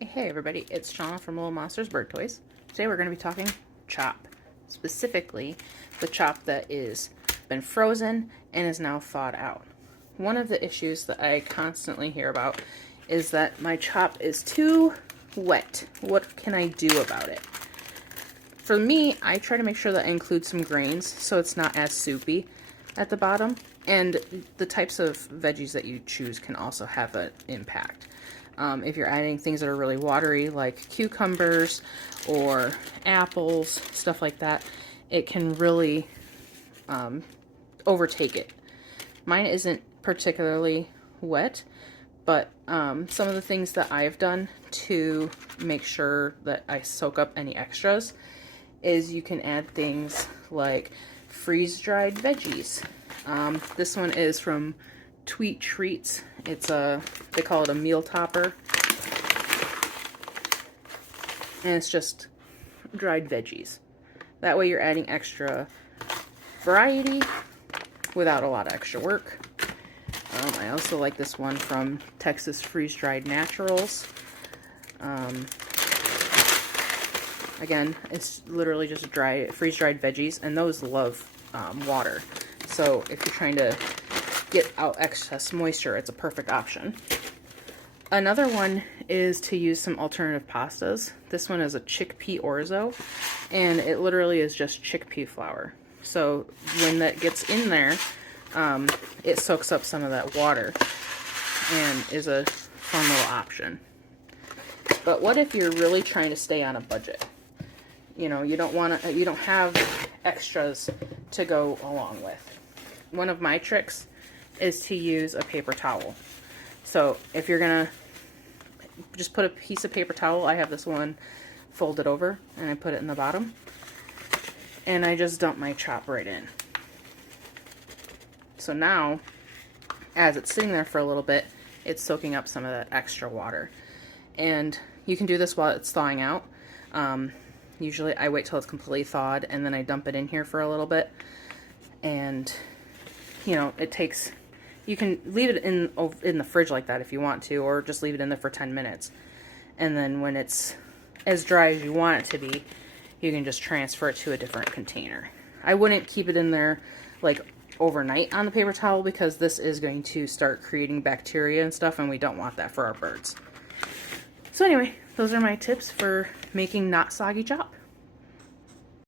Hey everybody, it's Shauna from Little Monsters Bird Toys. Today we're going to be talking chop, specifically the chop that is been frozen and is now thawed out. One of the issues that I constantly hear about is that my chop is too wet. What can I do about it? For me, I try to make sure that I include some grains so it's not as soupy at the bottom, and the types of veggies that you choose can also have an impact. If you're adding things that are really watery, like cucumbers or apples, stuff like that, it can really overtake it. Mine isn't particularly wet, but some of the things that I've done to make sure that I soak up any extras is you can add things like freeze-dried veggies. This one is from Tweet Treats. It's they call it a meal topper. And it's just dried veggies. That way you're adding extra variety without a lot of extra work. I also like this one from Texas Freeze-Dried Naturals. Again, it's literally just freeze-dried veggies, and those love water. So if you're trying to get out excess moisture, it's a perfect option. Another one is to use some alternative pastas. This one is a chickpea orzo, and it literally is just chickpea flour. So when that gets in there, it soaks up some of that water and is a fun little option. But what if you're really trying to stay on a budget? You know, you don't have extras to go along with. One of my tricks is to use a paper towel. So if you're gonna just put a piece of paper towel, I have this one folded over, and I put it in the bottom, and I just dump my chop right in. So now, as it's sitting there for a little bit, it's soaking up some of that extra water. And you can do this while it's thawing out. Usually I wait till it's completely thawed, and then I dump it in here for a little bit. And, you know, you can leave it in the fridge like that if you want to, or just leave it in there for 10 minutes. And then when it's as dry as you want it to be, you can just transfer it to a different container. I wouldn't keep it in there like overnight on the paper towel, because this is going to start creating bacteria and stuff, and we don't want that for our birds. So anyway, those are my tips for making not soggy chop.